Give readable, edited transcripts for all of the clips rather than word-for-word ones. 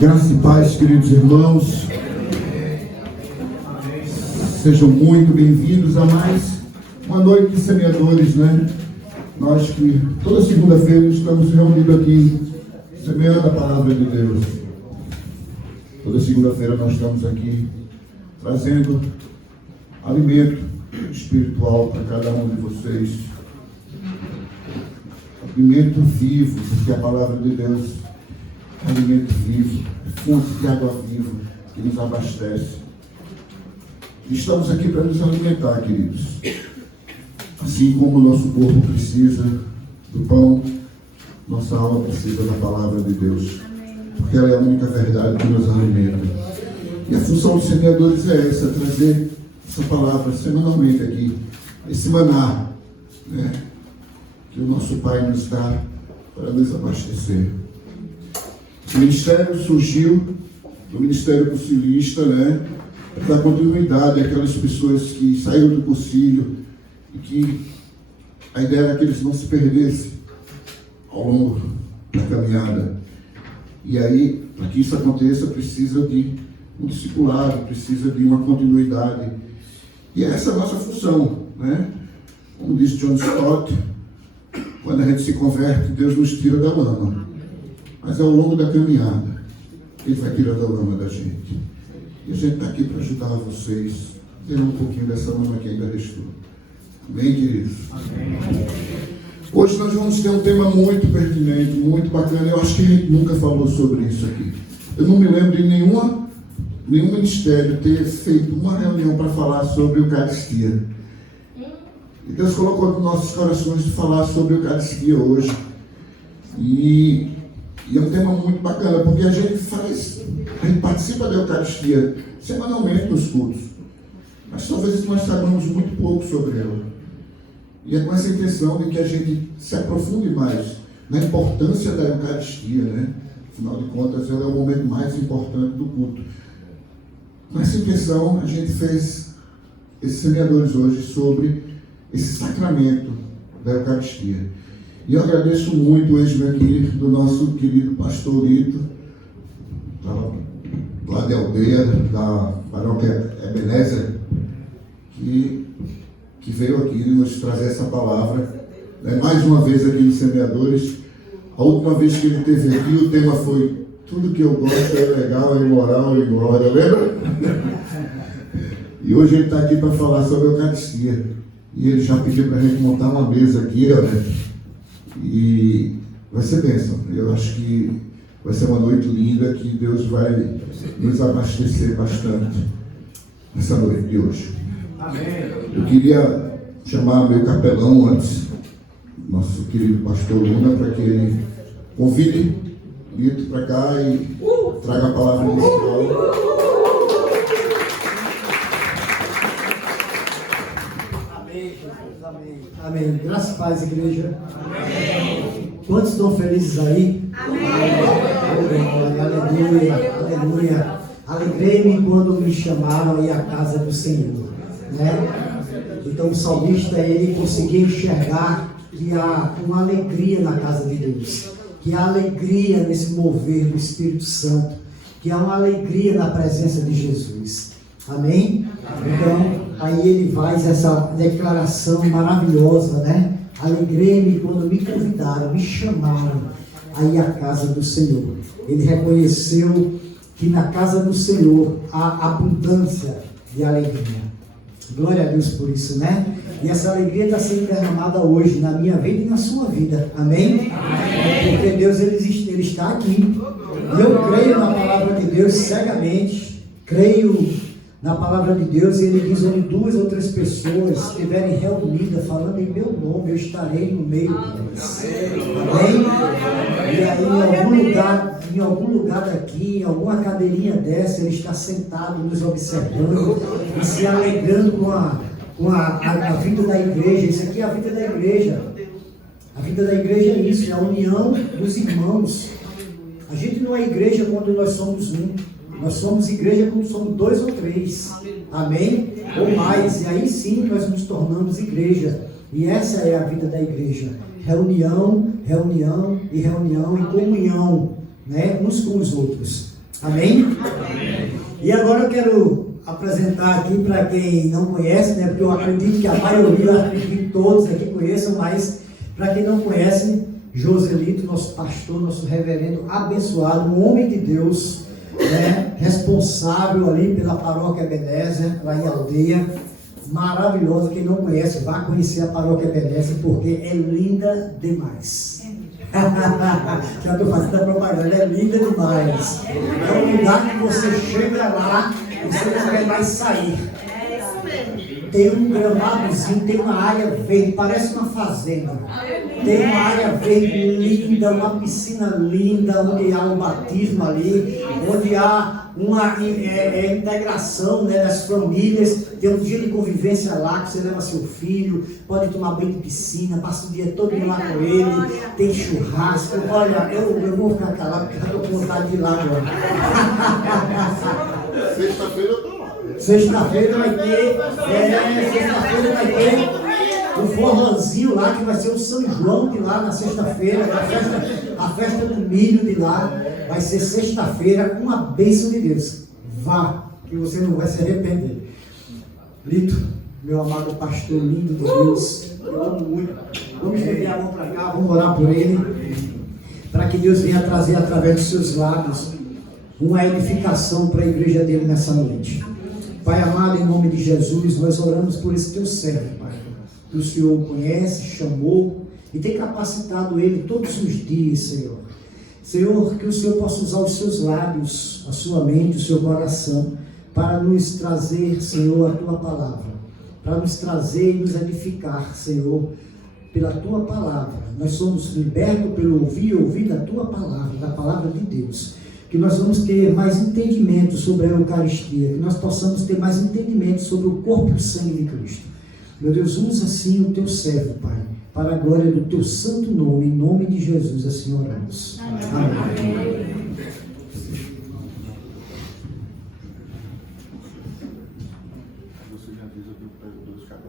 Graça e paz, queridos irmãos. Sejam muito bem-vindos a mais uma noite de semeadores, né? Nós que toda segunda-feira estamos reunidos aqui, semeando a palavra de Deus. Toda segunda-feira nós estamos aqui trazendo alimento espiritual para cada um de vocês. Alimento vivo, porque a palavra de Deus é alimento vivo, é fonte de água viva que nos abastece. Estamos aqui para nos alimentar, queridos. Assim como o nosso corpo precisa do pão, nossa alma precisa da palavra de Deus, porque ela é a única verdade que nos alimenta. E a função dos semeadores é essa, trazer essa palavra semanalmente aqui, esse maná, né, que o nosso Pai nos dá para nos abastecer. O ministério surgiu do Ministério Concilista, né, para dar continuidade àquelas pessoas que saíram do concílio e que a ideia era que eles não se perdessem ao longo da caminhada. E aí, para que isso aconteça, precisa de um discipulado, precisa de uma continuidade. E essa é a nossa função, né? Como disse John Stott, quando a gente se converte, Deus nos tira da lama. Mas ao longo da caminhada, Ele vai tirando a lama da gente. E a gente está aqui para ajudar vocês, tirar um pouquinho dessa lama que ainda restou. Amém, queridos? Amém. Hoje nós vamos ter um tema muito pertinente, muito bacana. Eu acho que a gente nunca falou sobre isso aqui. Eu não me lembro de nenhum ministério ter feito uma reunião para falar sobre Eucaristia. E Deus colocou nos nossos corações de falar sobre Eucaristia hoje. E é um tema muito bacana, porque a gente participa da Eucaristia semanalmente nos cultos. Mas talvez nós saibamos muito pouco sobre ela. E é com essa intenção de que a gente se aprofunde mais na importância da Eucaristia, né? Afinal de contas, ela é o momento mais importante do culto. Com essa intenção, a gente fez esses semeadores hoje sobre esse sacramento da Eucaristia. E eu agradeço muito o ex-aqui do nosso querido pastor Lito, lá de Aldeia, da paróquia Ebenezer, que veio aqui nos trazer essa palavra, né? Mais uma vez aqui nos Semeadores. A última vez que ele esteve aqui, o tema foi tudo que eu gosto é legal, é imoral, é glória, lembra? E hoje ele está aqui para falar sobre a Eucaristia. E ele já pediu para a gente montar uma mesa aqui, né? E vai ser bênção. Eu acho que vai ser uma noite linda, que Deus vai nos abastecer bastante nessa noite de hoje. Amém. Eu queria chamar meu capelão antes, nosso querido pastor Luna, para que ele convide Lito para cá e traga a palavra inicial. Amém. Graças e paz, igreja. Amém. Quantos estão felizes aí? Amém. Aleluia, aleluia. Alegrei-me quando me chamaram aí à casa do Senhor, né? Então o salmista, ele conseguia enxergar que há uma alegria na casa de Deus, que há alegria nesse mover do Espírito Santo, que há uma alegria na presença de Jesus. Amém? Então, aí ele faz essa declaração maravilhosa, né? Alegrei-me quando me convidaram, me chamaram aí à casa do Senhor. Ele reconheceu que na casa do Senhor há abundância de alegria. Glória a Deus por isso, né? E essa alegria está sendo derramada hoje na minha vida e na sua vida. Amém? Amém. Porque Deus, ele está aqui. E eu creio na palavra de Deus cegamente. Creio na palavra de Deus, e ele diz: onde 2 ou 3 pessoas estiverem reunidas falando em meu nome, eu estarei no meio delas. Amém? E aí em algum lugar daqui, em alguma cadeirinha dessa, ele está sentado nos observando e se alegrando com a vida da igreja. Isso aqui é a vida da igreja. A vida da igreja é isso, é a união dos irmãos. A gente não é igreja quando nós somos um. Nós somos igreja quando somos 2 ou 3, amém? Ou mais, e aí sim nós nos tornamos igreja. E essa é a vida da igreja: reunião, reunião e reunião, em comunhão, né? Uns com os outros. Amém? E agora eu quero apresentar aqui para quem não conhece, né? Porque eu acredito que a maioria, eu acredito que todos aqui conheçam, mas para quem não conhece, Joselito, nosso pastor, nosso reverendo abençoado, um homem de Deus, né? Responsável ali pela paróquia Ebenezer, lá em Aldeia, maravilhosa. Quem não conhece, vá conhecer a paróquia Ebenezer, porque é linda demais. Já estou fazendo a propaganda, é linda demais. É um lugar que você chega lá e você não quer mais sair. Tem um gramadozinho, tem uma área verde, parece uma fazenda. Tem uma área verde linda, uma piscina linda, onde há um batismo ali, onde há uma integração, né, das famílias. Tem um dia de convivência lá, que você leva seu filho, pode tomar banho de piscina, passa o dia todo lá com ele, tem churrasco. Olha, eu vou ficar calado porque eu estou com vontade de ir lá agora. Sexta-feira eu estou lá. Sexta-feira vai ter o forrozinho lá, que vai ser o São João de lá na sexta-feira, a festa do milho de lá, vai ser sexta-feira, uma bênção de Deus. Vá, que você não vai se arrepender. Lito, meu amado pastor lindo de Deus, eu amo muito. Vamos estender a mão para cá, vamos orar por ele, para que Deus venha trazer através dos seus lábios uma edificação para a igreja dele nessa noite. Pai amado, em nome de Jesus, nós oramos por esse teu servo, Pai, que o Senhor conhece, chamou e tem capacitado ele todos os dias, Senhor. Senhor, que o Senhor possa usar os seus lábios, a sua mente, o seu coração, para nos trazer, Senhor, a tua palavra, para nos trazer e nos edificar, Senhor, pela tua palavra. Nós somos libertos pelo ouvir da tua palavra, da palavra de Deus. Que nós vamos ter mais entendimento sobre a Eucaristia, que nós possamos ter mais entendimento sobre o corpo e o sangue de Cristo. Meu Deus, usa assim o teu servo, Pai, para a glória do teu santo nome, em nome de Jesus, assim oramos. Amém. Você já diz aqui para os dois caras.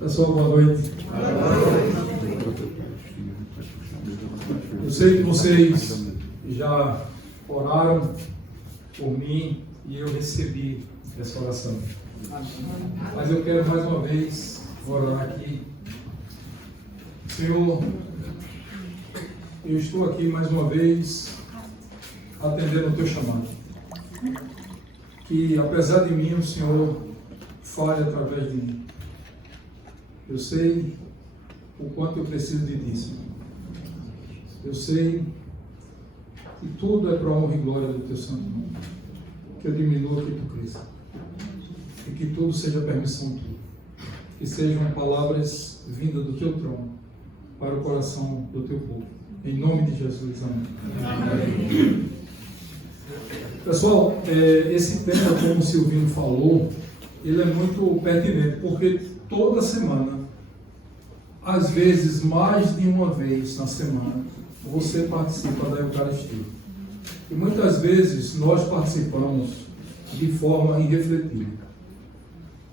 Pessoal, boa noite. Eu sei que vocês já oraram por mim e eu recebi essa oração. Mas eu quero mais uma vez orar aqui. Senhor, eu estou aqui mais uma vez atendendo o teu chamado. Que apesar de mim, o Senhor fale através de mim. Eu sei o quanto eu preciso de ti, Senhor. Eu sei que tudo é para a honra e glória do teu santo nome. Que eu diminua, que tu cresça. E que tudo seja permissão tua. Que sejam palavras vindas do teu trono para o coração do teu povo. Em nome de Jesus, amém. Amém. Pessoal, esse tema, como o Silvinho falou, ele é muito pertinente, porque toda semana, às vezes mais de uma vez na semana, você participa da Eucaristia. E muitas vezes nós participamos de forma irrefletida.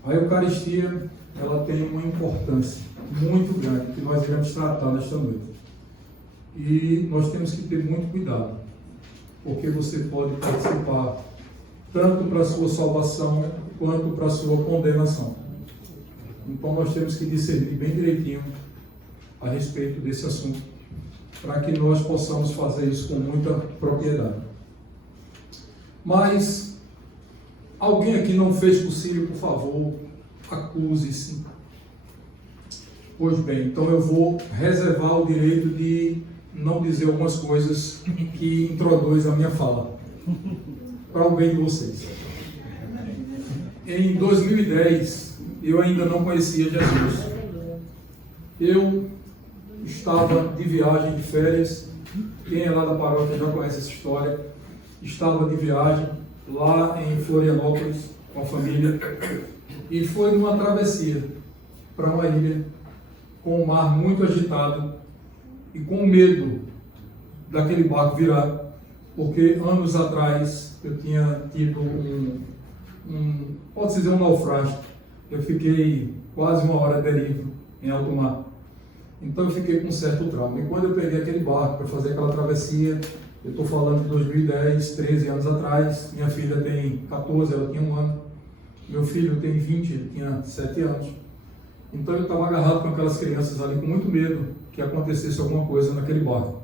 A Eucaristia, ela tem uma importância muito grande que nós iremos tratar nesta noite. E nós temos que ter muito cuidado, porque você pode participar tanto para a sua salvação quanto para a sua condenação. Então nós temos que discernir bem direitinho a respeito desse assunto, para que nós possamos fazer isso com muita propriedade. Mas alguém aqui não fez possível, por favor, acuse-se. Pois bem, então eu vou reservar o direito de não dizer algumas coisas que introduz a minha fala, para o bem de vocês. Em 2010, eu ainda não conhecia Jesus. Eu estava de viagem de férias, quem é lá da paróquia já conhece essa história. Estava de viagem lá em Florianópolis com a família e foi numa travessia para uma ilha com o mar muito agitado e com medo daquele barco virar, porque anos atrás eu tinha tido pode-se dizer um naufrágio. Eu fiquei quase uma hora à deriva em alto mar. Então eu fiquei com um certo trauma. E quando eu peguei aquele barco para fazer aquela travessia, eu estou falando de 2010, 13 anos atrás, minha filha tem 14, ela tinha 1 ano, meu filho tem 20, ele tinha 7 anos. Então eu estava agarrado com aquelas crianças ali com muito medo que acontecesse alguma coisa naquele barco.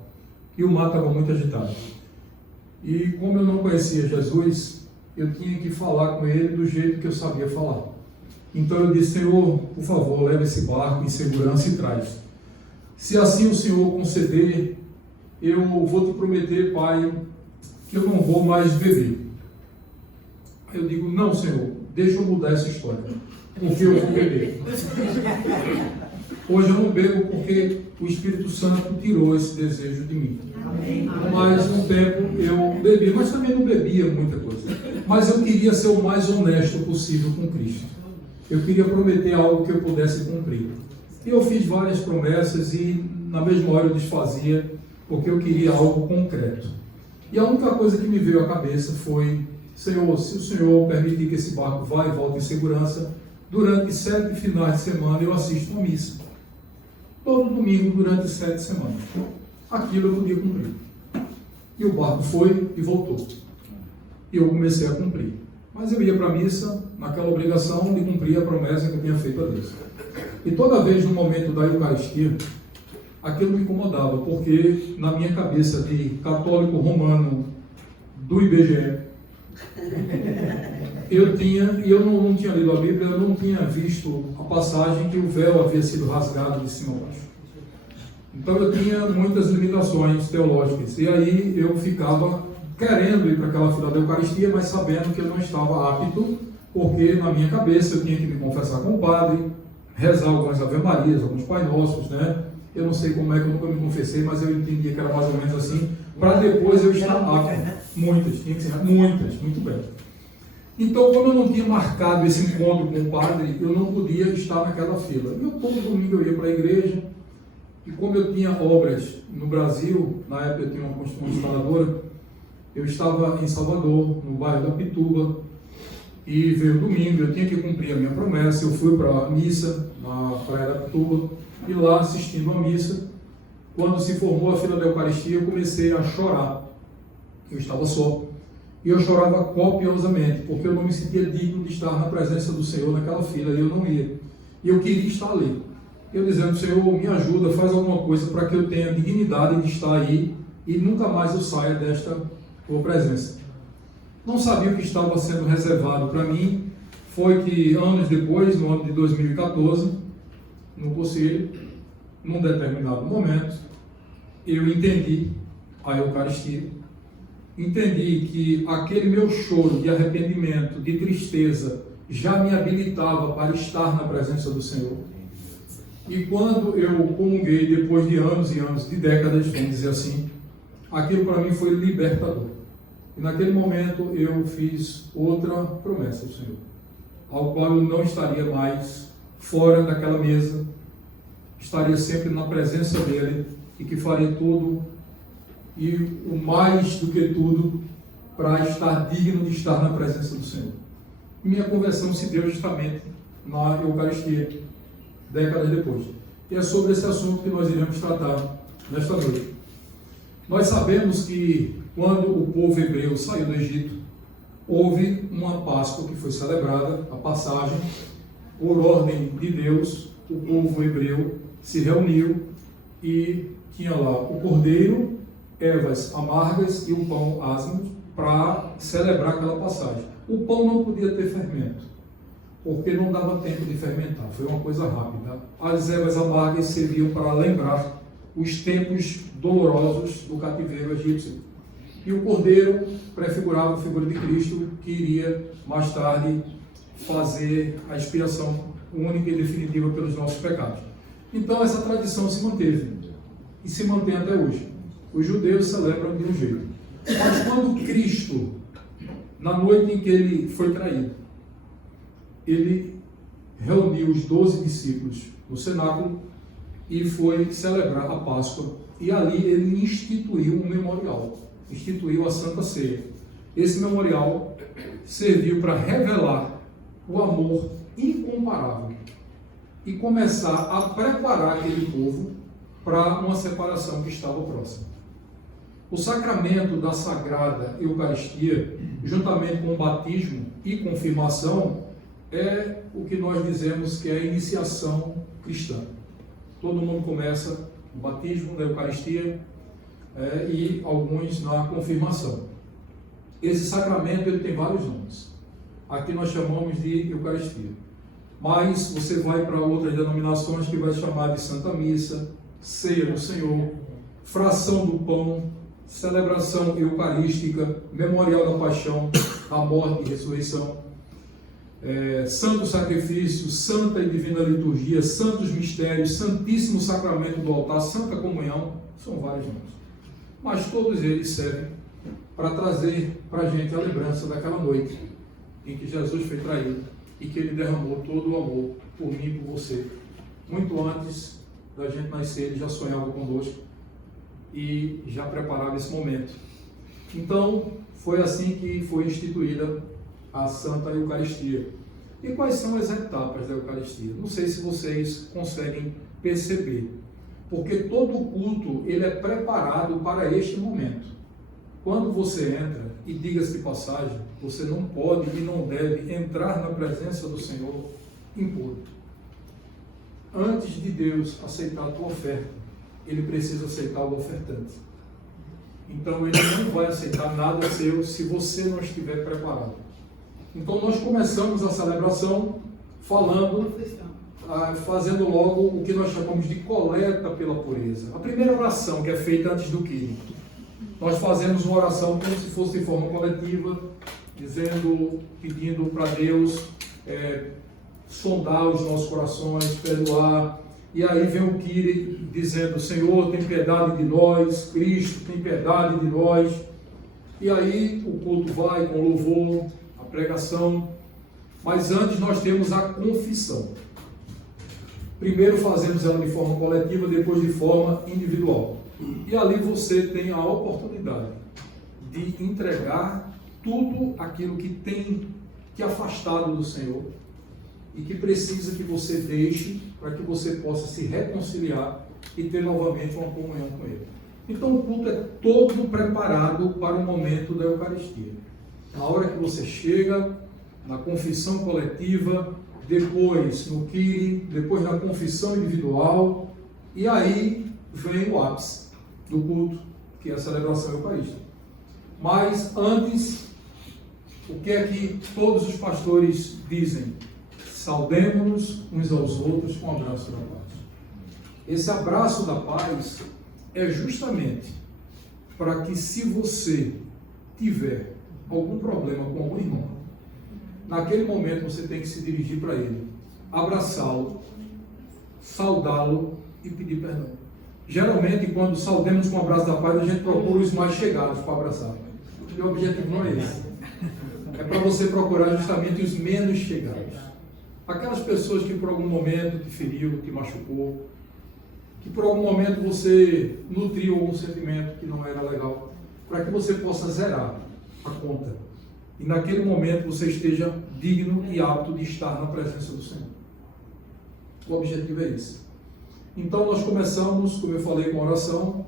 E o mar estava muito agitado. E como eu não conhecia Jesus, eu tinha que falar com ele do jeito que eu sabia falar. Então eu disse: Senhor, por favor, leve esse barco em segurança e traz. Se assim o Senhor conceder, eu vou te prometer, Pai, que eu não vou mais beber. Aí eu digo: não, Senhor, deixa eu mudar essa história, porque eu vou beber. Hoje eu não bebo porque o Espírito Santo tirou esse desejo de mim. Mas um tempo eu bebi, mas também não bebia muita coisa. Mas eu queria ser o mais honesto possível com Cristo. Eu queria prometer algo que eu pudesse cumprir. E eu fiz várias promessas e na mesma hora eu desfazia, porque eu queria algo concreto. E a única coisa que me veio à cabeça foi: Senhor, se o Senhor permitir que esse barco vá e volte em segurança, durante 7 finais de semana eu assisto uma missa. Todo domingo durante 7 semanas. Aquilo eu podia cumprir. E o barco foi e voltou. E eu comecei a cumprir. Mas eu ia para a missa naquela obrigação de cumprir a promessa que eu tinha feito a Deus. E toda vez no momento da Eucaristia, aquilo me incomodava, porque na minha cabeça de católico romano do IBGE, eu não tinha lido a Bíblia, eu não tinha visto a passagem que o véu havia sido rasgado de cima a baixo. Então eu tinha muitas limitações teológicas, e aí eu ficava querendo ir para aquela fila da Eucaristia, mas sabendo que eu não estava apto, porque na minha cabeça eu tinha que me confessar com o padre, rezar algumas Ave Marias, alguns Pai Nossos, né? Eu não sei como é que eu nunca me confessei, mas eu entendia que era mais ou menos assim, para depois eu estar apto. Muitas, tinha que ser muitas, muito bem. Então, como eu não tinha marcado esse encontro com o padre, eu não podia estar naquela fila. E eu todo domingo eu ia para a igreja, e como eu tinha obras no Brasil, na época eu tinha uma construção instaladora, eu estava em Salvador, no bairro da Pituba, e veio o domingo, eu tinha que cumprir a minha promessa. Eu fui para a missa na Praia da Pituba, e lá assistindo a missa, quando se formou a fila da Eucaristia, eu comecei a chorar. Eu estava só. E eu chorava copiosamente, porque eu não me sentia digno de estar na presença do Senhor naquela fila, e eu não ia. E eu queria estar ali. Eu dizendo: Senhor, me ajuda, faz alguma coisa para que eu tenha dignidade de estar aí e nunca mais eu saia desta tua presença. Não sabia o que estava sendo reservado para mim. Foi que anos depois, no ano de 2014, no conselho, num determinado momento, eu entendi a Eucaristia, entendi que aquele meu choro de arrependimento, de tristeza, já me habilitava para estar na presença do Senhor. E quando eu comunguei, depois de anos e anos, de décadas, vamos dizer assim, aquilo para mim foi libertador. E naquele momento eu fiz outra promessa ao Senhor, ao qual eu não estaria mais fora daquela mesa, estaria sempre na presença dele, e que faria tudo e o mais do que tudo para estar digno de estar na presença do Senhor. Minha conversão se deu justamente na Eucaristia, décadas depois. E é sobre esse assunto que nós iremos tratar nesta noite. Nós sabemos que quando o povo hebreu saiu do Egito, houve uma Páscoa que foi celebrada, a passagem, por ordem de Deus. O povo hebreu se reuniu e tinha lá o cordeiro, ervas amargas e o pão asmo para celebrar aquela passagem. O pão não podia ter fermento, porque não dava tempo de fermentar, foi uma coisa rápida. As ervas amargas serviam para lembrar os tempos dolorosos do cativeiro egípcio. E o cordeiro prefigurava a figura de Cristo, que iria mais tarde fazer a expiação única e definitiva pelos nossos pecados. Então essa tradição se manteve e se mantém até hoje. Os judeus celebram de um jeito. Mas quando Cristo, na noite em que ele foi traído, ele reuniu os 12 discípulos no cenáculo e foi celebrar a Páscoa. E ali ele instituiu um memorial, instituiu a Santa Ceia. Esse memorial serviu para revelar o amor incomparável e começar a preparar aquele povo para uma separação que estava próxima. O sacramento da Sagrada Eucaristia, juntamente com o batismo e confirmação, é o que nós dizemos que é a iniciação cristã. Todo mundo começa no batismo da Eucaristia e alguns na confirmação. Esse sacramento ele tem vários nomes. Aqui nós chamamos de Eucaristia. Mas você vai para outras denominações que vai chamar de Santa Missa, Ceia do Senhor, Fração do Pão, Celebração Eucarística, Memorial da Paixão, da Morte e Ressurreição, Santo Sacrifício, Santa e Divina Liturgia, Santos Mistérios, Santíssimo Sacramento do Altar, Santa Comunhão, são vários nomes. Mas todos eles servem para trazer para a gente a lembrança daquela noite em que Jesus foi traído e que ele derramou todo o amor por mim e por você. Muito antes da gente nascer, ele já sonhava conosco e já preparava esse momento. Então, foi assim que foi instituída a Santa Eucaristia. E quais são as etapas da Eucaristia? Não sei se vocês conseguem perceber, porque todo culto ele é preparado para este momento. Quando você entra, e diga-se de passagem, você não pode e não deve entrar na presença do Senhor impuro. Antes de Deus aceitar a tua oferta, ele precisa aceitar o ofertante. Então ele não vai aceitar nada seu se você não estiver preparado. Então nós começamos a celebração fazendo logo o que nós chamamos de coleta pela pureza. A primeira oração que é feita antes do quírico. Nós fazemos uma oração como se fosse de forma coletiva, pedindo para Deus sondar os nossos corações, perdoar. E aí vem o Kyrie dizendo: Senhor, tem piedade de nós, Cristo, tem piedade de nós. E aí o culto vai com louvor, a pregação. Mas antes nós temos a confissão. Primeiro fazemos ela de forma coletiva, depois de forma individual. E ali você tem a oportunidade de entregar tudo aquilo que tem te afastado do Senhor e que precisa que você deixe para que você possa se reconciliar e ter novamente uma comunhão com Ele. Então o culto é todo preparado para o momento da Eucaristia. Na hora que você chega, na confissão coletiva, depois no Kyrie, depois na confissão individual, e aí vem o ápice do culto, que é a celebração eucarística. Mas antes, o que é que todos os pastores dizem? Saudemo-nos uns aos outros com o abraço da paz. Esse abraço da paz é justamente para que, se você tiver algum problema com algum irmão, naquele momento você tem que se dirigir para ele, abraçá-lo, saudá-lo e pedir perdão. Geralmente, quando saudemos com o abraço da paz, a gente procura os mais chegados para abraçar. E o objetivo não é esse. É para você procurar justamente os menos chegados. Aquelas pessoas que por algum momento te feriu, te machucou, que por algum momento você nutriu algum sentimento que não era legal, para que você possa zerar a conta. E naquele momento você esteja digno e apto de estar na presença do Senhor. O objetivo é esse. Então nós começamos, como eu falei, com a oração,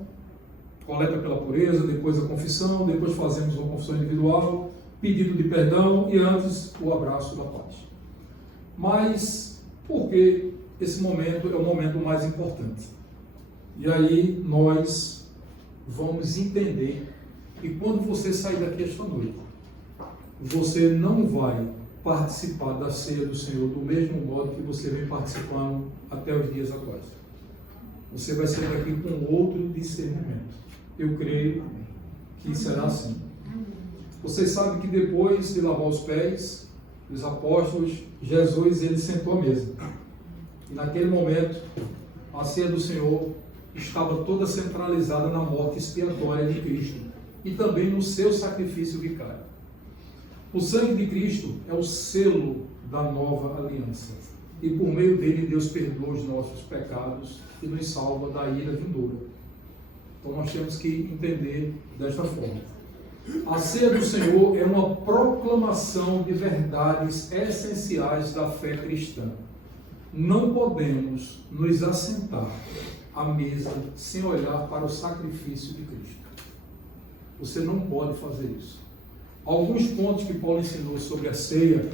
coleta pela pureza, depois a confissão, depois fazemos uma confissão individual, pedido de perdão e antes o abraço da paz. Mas por que esse momento é o momento mais importante? E aí nós vamos entender que quando você sair daqui esta noite, você não vai participar da ceia do Senhor do mesmo modo que você vem participando até os dias atuais. Você vai sair daqui com outro discernimento. Eu creio que será assim. Vocês sabem que depois de lavar os pés dos apóstolos, Jesus ele sentou à mesa. E naquele momento, a ceia do Senhor estava toda centralizada na morte expiatória de Cristo e também no seu sacrifício vicário. O sangue de Cristo é o selo da nova aliança. E por meio dele, Deus perdoa os nossos pecados e nos salva da ira vindoura. Então nós temos que entender desta forma. A ceia do Senhor é uma proclamação de verdades essenciais da fé cristã. Não podemos nos assentar à mesa sem olhar para o sacrifício de Cristo. Você não pode fazer isso. Alguns pontos que Paulo ensinou sobre a ceia,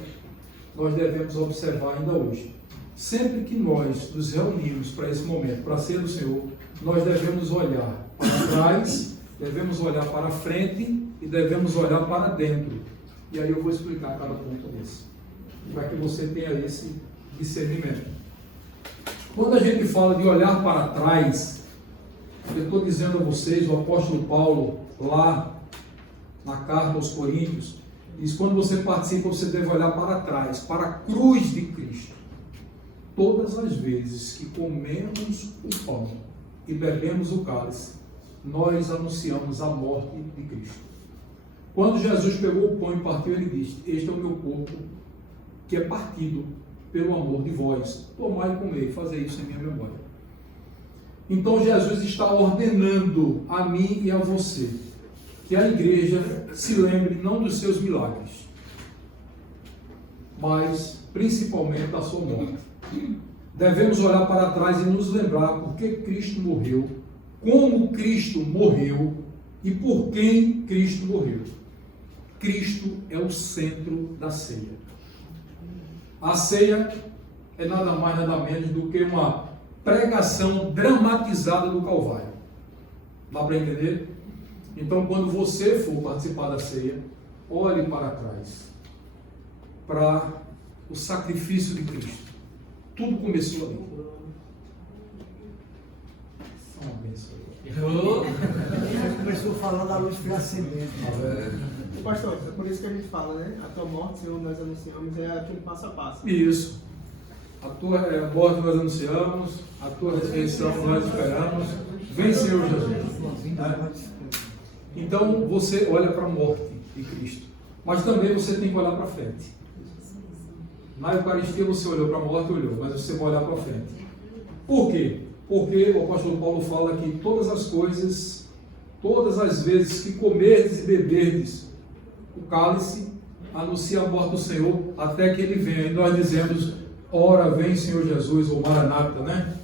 nós devemos observar ainda hoje. Sempre que nós nos reunimos para esse momento, para a ceia do Senhor, nós devemos olhar para trás, devemos olhar para frente e devemos olhar para dentro. E aí eu vou explicar cada ponto desse, para que você tenha esse discernimento. Quando a gente fala de olhar para trás, eu estou dizendo a vocês, o apóstolo Paulo, lá na carta aos Coríntios, diz: quando você participa, você deve olhar para trás, para a cruz de Cristo. Todas as vezes que comemos o pão e bebemos o cálice, nós anunciamos a morte de Cristo. Quando Jesus pegou o pão e partiu, ele disse: este é o meu corpo, que é partido pelo amor de vós. Tomai e comei, fazer isso em minha memória. Então Jesus está ordenando a mim e a você que a igreja se lembre não dos seus milagres, mas principalmente da sua morte. Devemos olhar para trás e nos lembrar por que Cristo morreu, como Cristo morreu e por quem Cristo morreu. Cristo é o centro da ceia. A ceia é nada mais, nada menos do que uma pregação dramatizada do Calvário. Dá para entender? Então, quando você for participar da ceia, olhe para trás, para o sacrifício de Cristo. Tudo começou ali. Uma bênção. Começou falando da luz foi acendendo. Pastor, é por isso que a gente fala, né? A tua morte, Senhor, nós anunciamos, é aquele passo a passo. Isso. A tua morte nós anunciamos, a tua ressurreição nós esperamos. Vem, Senhor Jesus. Então você olha para a morte de Cristo, mas também você tem que olhar para frente. Na Eucaristia você olhou para a morte, mas você vai olhar para frente. Por quê? Porque o apóstolo Paulo fala que todas as coisas, todas as vezes que comerdes e beberdes o cálice, anuncia a morte do Senhor até que ele venha. E nós dizemos: ora vem, Senhor Jesus, ou Maranata, né?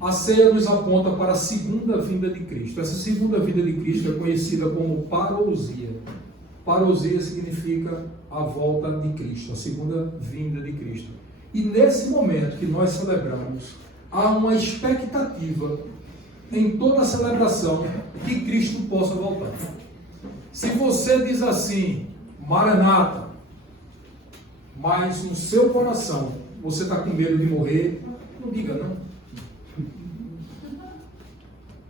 A ceia nos aponta para a segunda vinda de Cristo. Essa segunda vinda de Cristo é conhecida como parousia. Parousia significa a volta de Cristo, a segunda vinda de Cristo. E nesse momento que nós celebramos, há uma expectativa em toda a celebração que Cristo possa voltar. Se você diz assim, Maranata, mas no seu coração você está com medo de morrer, não diga não.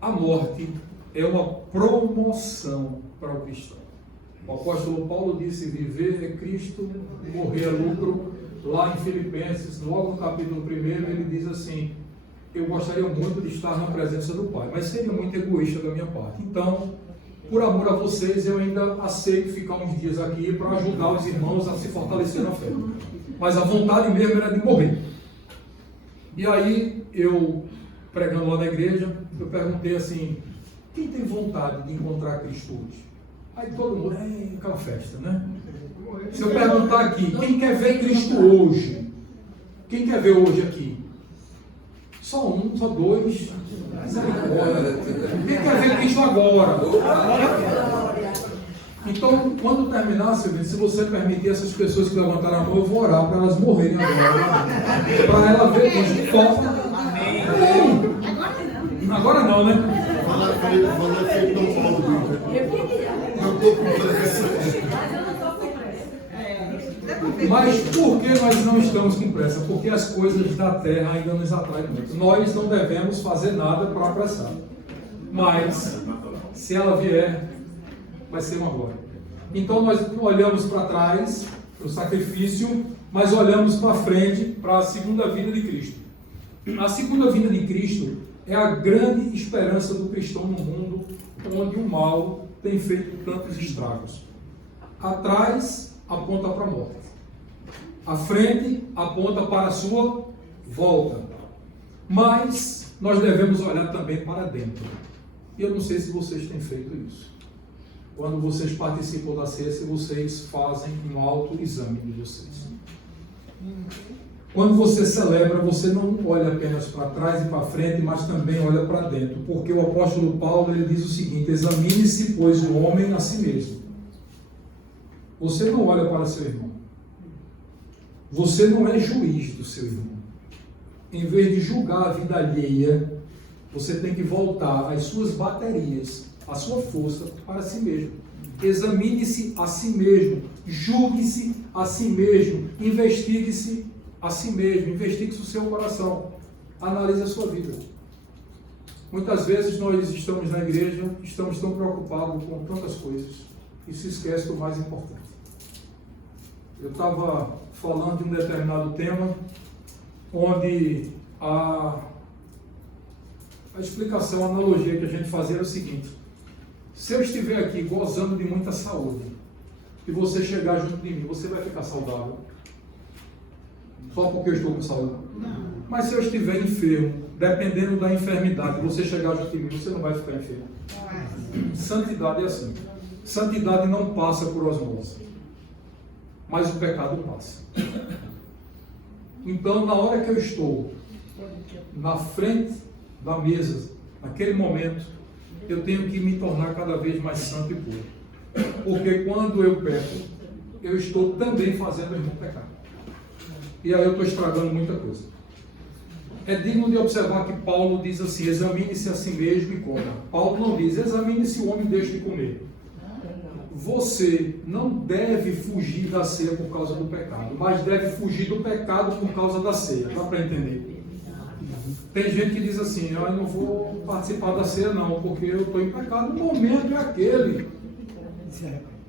A morte é uma promoção para o cristão. O apóstolo Paulo disse: viver é Cristo, morrer é lucro. Lá em Filipenses, logo no capítulo 1, ele diz assim: eu gostaria muito de estar na presença do Pai, mas seria muito egoísta da minha parte. Então, por amor a vocês, eu ainda aceito ficar uns dias aqui para ajudar os irmãos a se fortalecer na fé. Mas a vontade mesmo era de morrer. E aí, eu, pregando lá na igreja, eu perguntei assim: quem tem vontade de encontrar Cristo hoje? Aí todo mundo, aquela festa, né? Se eu perguntar aqui, quem quer ver Cristo hoje? Quem quer ver hoje aqui? Só um, só dois. Quem quer ver Cristo agora? Então, quando terminar, Silvio, se você permitir essas pessoas que levantaram a mão, eu vou orar para elas morrerem agora. Para ela ver Cristo. Toca. Agora não, né? Mas por que nós não estamos com pressa? Porque as coisas da terra ainda nos atraem muito. Nós não devemos fazer nada para apressar. Mas, se ela vier, vai ser uma glória. Então nós olhamos para trás, para o sacrifício, mas olhamos para frente, para a segunda vinda de Cristo. A segunda vinda de Cristo é a grande esperança do cristão no mundo onde o mal tem feito tantos estragos. Atrás aponta para a morte. A frente aponta para a sua volta. Mas nós devemos olhar também para dentro. E eu não sei se vocês têm feito isso. Quando vocês participam da ceia, se vocês fazem um autoexame de vocês. Quando você celebra, você não olha apenas para trás e para frente, mas também olha para dentro, porque o apóstolo Paulo ele diz o seguinte: examine-se, pois, o homem a si mesmo. Você não olha para seu irmão. Você não é juiz do seu irmão. Em vez de julgar a vida alheia, você tem que voltar às suas baterias, à sua força para si mesmo. Examine-se a si mesmo, julgue-se a si mesmo, investigue-se a si mesmo, investigue-se o seu coração, analise a sua vida. Muitas vezes nós estamos na igreja, estamos tão preocupados com tantas coisas e se esquece do mais importante. Eu estava falando de um determinado tema, onde a explicação, a analogia que a gente fazia era o seguinte: se eu estiver aqui gozando de muita saúde e você chegar junto de mim, você vai ficar saudável? Só porque eu estou com saúde? Não. Mas se eu estiver enfermo, dependendo da enfermidade, você chegar junto de mim, você não vai ficar enfermo. Santidade é assim. Santidade não passa por osmose, mas o pecado passa. Então, na hora que eu estou na frente da mesa, naquele momento, eu tenho que me tornar cada vez mais santo e puro. Porque quando eu peco, eu estou também fazendo o irmão pecar. E aí eu estou estragando muita coisa. É digno de observar que Paulo diz assim: examine-se a si mesmo e coma. Paulo não diz: examine-se o homem e deixe de comer. Você não deve fugir da ceia por causa do pecado, mas deve fugir do pecado por causa da ceia. Dá para entender? Tem gente que diz assim: eu não vou participar da ceia não, porque eu estou em pecado. O momento é aquele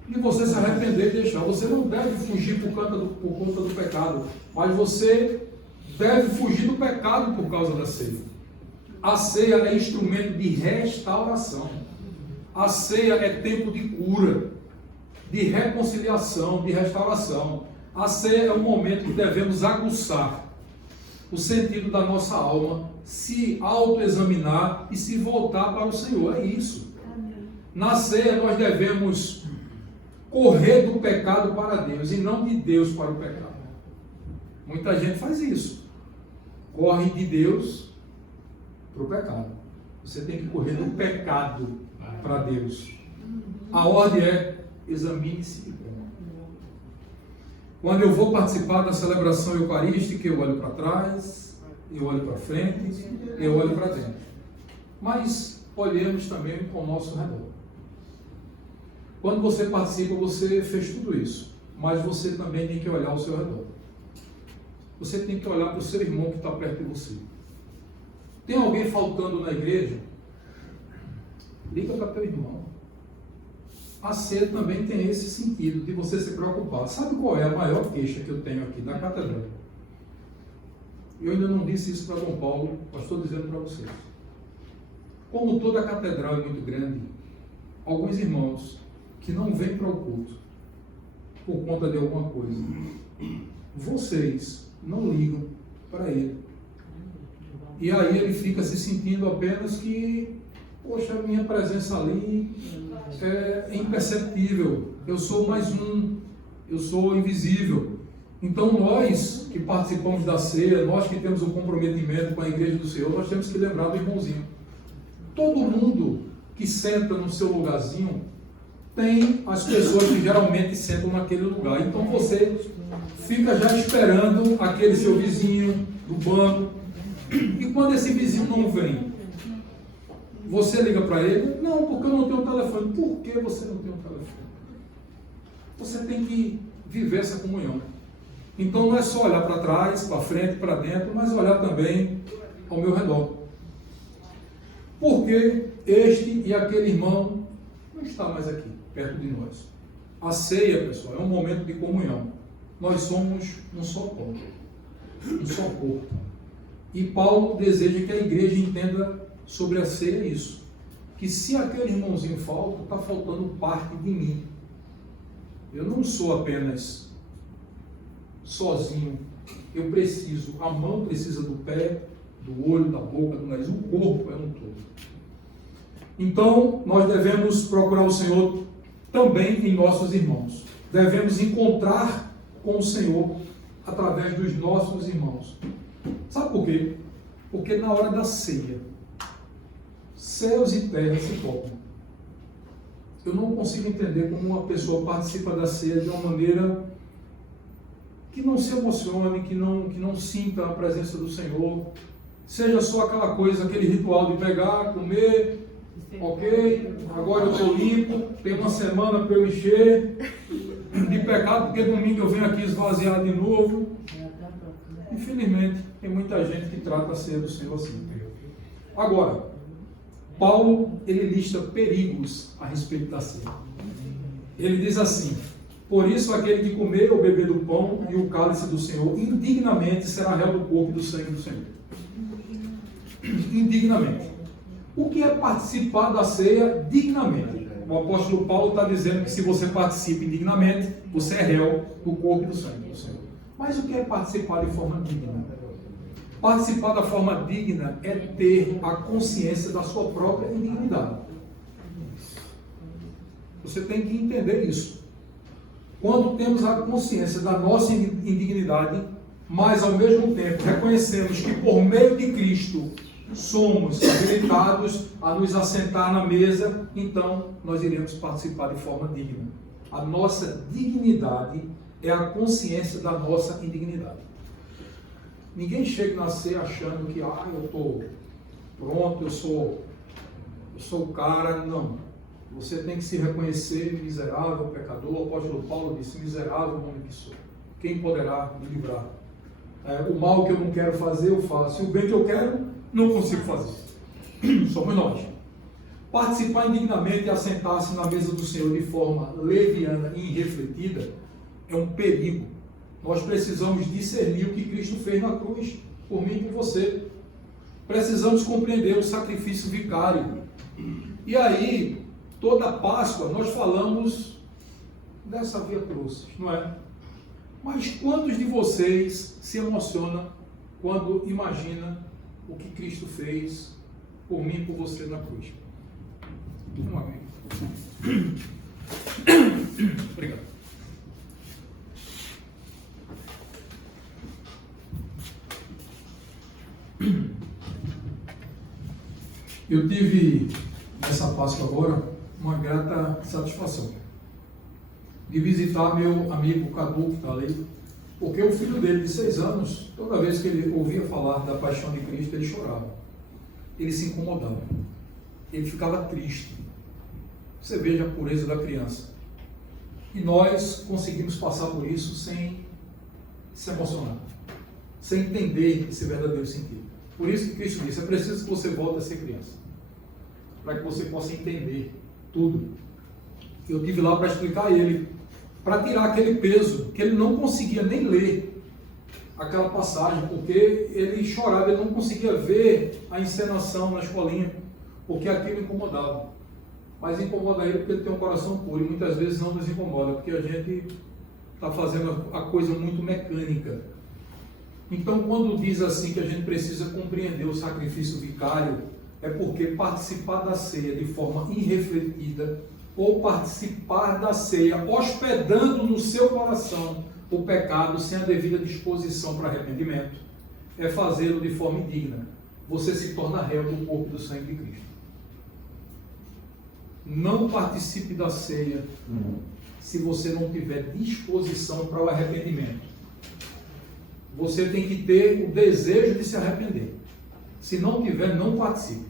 de você se arrepender e deixar. Você não deve fugir por conta do pecado, mas você deve fugir do pecado por causa da ceia. A ceia é instrumento de restauração. A ceia é tempo de cura, de reconciliação, de restauração. A ceia é um momento que devemos aguçar o sentido da nossa alma, se autoexaminar e se voltar para o Senhor. É isso. Na ceia nós devemos correr do pecado para Deus e não de Deus para o pecado. Muita gente faz isso. Corre de Deus para o pecado. Você tem que correr do pecado para Deus. A ordem é: examine-se e coma. Quando eu vou participar da celebração eucarística, eu olho para trás, eu olho para frente, eu olho para dentro. Mas olhemos também com o nosso redor. Quando você participa, você fez tudo isso, mas você também tem que olhar ao seu redor. Você tem que olhar para o seu irmão que está perto de você. Tem alguém faltando na igreja? Liga para teu irmão. A ceia também tem esse sentido de você se preocupar. Sabe qual é a maior queixa que eu tenho aqui da catedral? Eu ainda não disse isso para Dom Paulo, mas estou dizendo para vocês. Como toda a catedral é muito grande, alguns irmãos que não vêm para o culto por conta de alguma coisa, vocês não ligam para ele. E aí ele fica se sentindo apenas que, poxa, minha presença ali é imperceptível, eu sou mais um, eu sou invisível. Então nós que participamos da ceia, nós que temos um comprometimento com a igreja do Senhor, nós temos que lembrar do irmãozinho. Todo mundo que senta no seu lugarzinho tem as pessoas que geralmente sentam naquele lugar. Então você fica já esperando aquele seu vizinho do banco. E quando esse vizinho não vem, você liga para ele: não, porque eu não tenho telefone. Por que você não tem um telefone? Você tem que viver essa comunhão. Então não é só olhar para trás, para frente, para dentro, mas olhar também ao meu redor. Porque este e aquele irmão não está mais aqui, perto de nós. A ceia, pessoal, é um momento de comunhão. Nós somos um só corpo, um só corpo. E Paulo deseja que a igreja entenda sobre a ceia isso. Que se aquele irmãozinho falta, está faltando parte de mim. Eu não sou apenas sozinho. Eu preciso, a mão precisa do pé, do olho, da boca, do nariz. O corpo é um todo. Então, nós devemos procurar o Senhor também em nossos irmãos. Devemos encontrar com o Senhor através dos nossos irmãos. Sabe por quê? Porque na hora da ceia, céus e terra se tocam. Eu não consigo entender como uma pessoa participa da ceia de uma maneira que não se emocione, que não sinta a presença do Senhor. Seja só aquela coisa, aquele ritual de pegar, comer, ok, agora eu estou limpo, tem uma semana para eu encher de pecado, porque domingo eu venho aqui esvaziar de novo. Infelizmente, tem muita gente que trata a ceia do Senhor assim. Agora, Paulo, ele lista perigos a respeito da ceia. Ele diz assim: por isso aquele que comer ou beber do pão e o cálice do Senhor indignamente será réu do corpo e do sangue do Senhor. Indignamente. O que é participar da ceia dignamente? O apóstolo Paulo está dizendo que se você participa indignamente, você é réu do corpo e do sangue do Senhor. Mas o que é participar de forma digna? Participar da forma digna é ter a consciência da sua própria indignidade. Você tem que entender isso. Quando temos a consciência da nossa indignidade, mas ao mesmo tempo reconhecemos que por meio de Cristo somos habilitados a nos assentar na mesa, então nós iremos participar de forma digna. A nossa dignidade é a consciência da nossa indignidade. Ninguém chega na ceia achando que eu estou pronto, eu sou o cara. Não. Você tem que se reconhecer miserável, pecador. O apóstolo Paulo disse: miserável homem que sou. Quem poderá me livrar? O mal que eu não quero fazer, eu faço. E o bem que eu quero, não consigo fazer. Somos nós. Participar indignamente e assentar-se na mesa do Senhor de forma leviana e irrefletida é um perigo. Nós precisamos discernir o que Cristo fez na cruz, por mim e por você. Precisamos compreender o sacrifício vicário. E aí, toda Páscoa, nós falamos dessa via crucis, não é? Mas quantos de vocês se emocionam quando imagina o que Cristo fez por mim e por você na cruz? Um amigo. Obrigado. Eu tive, nessa Páscoa agora, uma grata satisfação de visitar meu amigo Cadu, que está ali, porque o filho dele, de 6 anos, toda vez que ele ouvia falar da paixão de Cristo, ele chorava, ele se incomodava, ele ficava triste. Você veja a pureza da criança. E nós conseguimos passar por isso sem se emocionar, sem entender esse verdadeiro sentido. Por isso que Cristo disse: é preciso que você volte a ser criança, para que você possa entender tudo. Eu estive lá para explicar a ele, para tirar aquele peso, que ele não conseguia nem ler aquela passagem, porque ele chorava, ele não conseguia ver a encenação na escolinha, porque aquilo incomodava. Mas incomoda ele porque ele tem um coração puro, e muitas vezes não nos incomoda, porque a gente está fazendo a coisa muito mecânica. Então, quando diz assim que a gente precisa compreender o sacrifício vicário, é porque participar da ceia de forma irrefletida, ou participar da ceia hospedando no seu coração o pecado sem a devida disposição para arrependimento, é fazê-lo de forma indigna. Você se torna réu do corpo e do sangue de Cristo. Não participe da ceia se você não tiver disposição para o arrependimento. Você tem que ter o desejo de se arrepender. Se não tiver, não participe.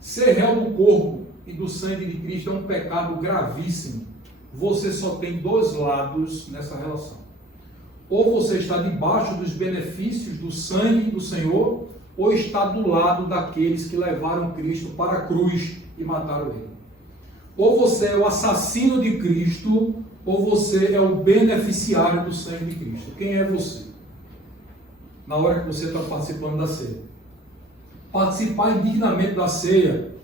Ser réu do corpo e do sangue de Cristo é um pecado gravíssimo. Você só tem 2 lados nessa relação. Ou você está debaixo dos benefícios do sangue do Senhor, ou está do lado daqueles que levaram Cristo para a cruz e mataram ele. Ou você é o assassino de Cristo, ou você é o beneficiário do sangue de Cristo. Quem é você? Na hora que você está participando da ceia. Participar indignamente da ceia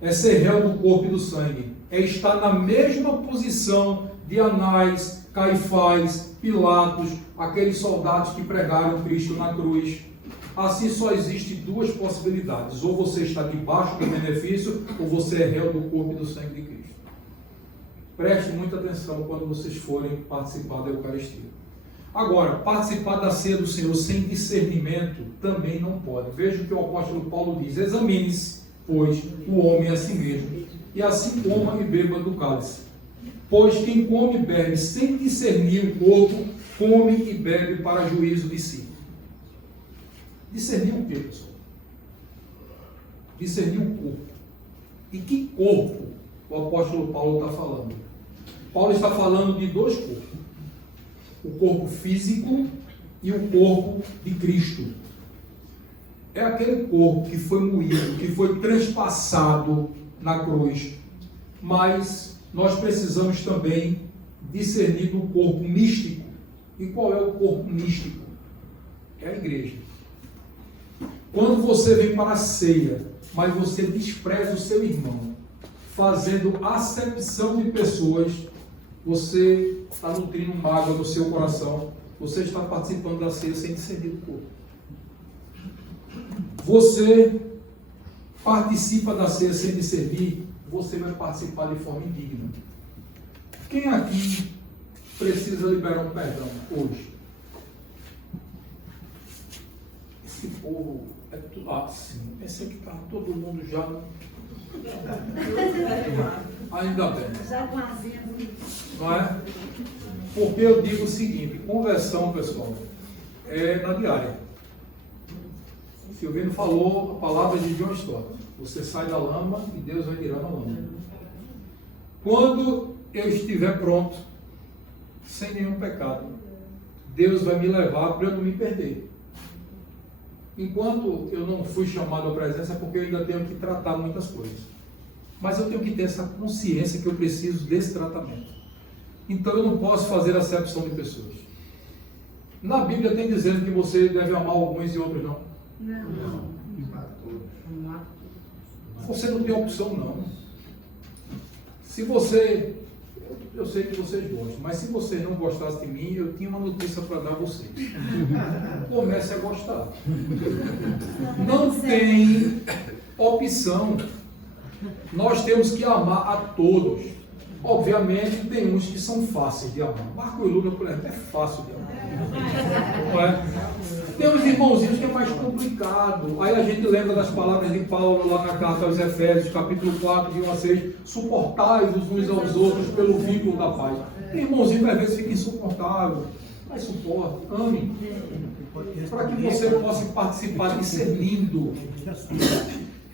é ser réu do corpo e do sangue. É estar na mesma posição de Anás, Caifás, Pilatos, aqueles soldados que pregaram Cristo na cruz. Assim só existem 2 possibilidades: ou você está debaixo do benefício, ou você é réu do corpo e do sangue de Cristo. Preste muita atenção quando vocês forem participar da Eucaristia. Agora, participar da ceia do Senhor sem discernimento também não pode. Veja o que o apóstolo Paulo diz: examine-se, pois, o homem a si mesmo, e assim coma e beba do cálice. Pois quem come e bebe sem discernir o corpo, come e bebe para juízo de si. Discernir o quê, pessoal? Discernir o corpo. E que corpo o apóstolo Paulo está falando? Paulo está falando de dois corpos: o corpo físico e o corpo de Cristo. É aquele corpo que foi moído, que foi transpassado na cruz. Mas nós precisamos também discernir do corpo místico. E qual é o corpo místico? É a igreja. Quando você vem para a ceia, mas você despreza o seu irmão, fazendo acepção de pessoas, você está nutrindo mágoa no seu coração, você está participando da ceia sem discernir o corpo. Você participa da ceia sem discernir, você vai participar de forma indigna. Quem aqui precisa liberar um perdão hoje? Esse povo é tudo assim. Pensei que estava todo mundo já. Ainda bem. Não é? Porque eu digo o seguinte: conversão, pessoal, é na diária. Silvino falou a palavra de John Stott: você sai da lama e Deus vai tirar a lama. Quando eu estiver pronto, sem nenhum pecado, Deus vai me levar para eu não me perder. Enquanto eu não fui chamado à presença, é porque eu ainda tenho que tratar muitas coisas. Mas eu tenho que ter essa consciência que eu preciso desse tratamento. Então eu não posso fazer acepção de pessoas. Na Bíblia tem dizendo que você deve amar alguns e outros não. Não. Você não tem opção não. Se você... Eu sei que vocês gostam, mas se vocês não gostassem de mim, eu tinha uma notícia para dar a vocês. Comece a gostar. Não tem opção. Nós temos que amar a todos. Obviamente, tem uns que são fáceis de amar. Marco e Lula, por exemplo, é fácil de amar. Não é? Tem uns irmãozinhos que é mais complicado. Aí a gente lembra das palavras de Paulo lá na carta aos Efésios, capítulo 4, de 1 a 6. Suportai-vos uns aos outros pelo vínculo da paz. Tem irmãozinho que às vezes fica insuportável. Mas suporte, ame. Para que você possa participar discernindo.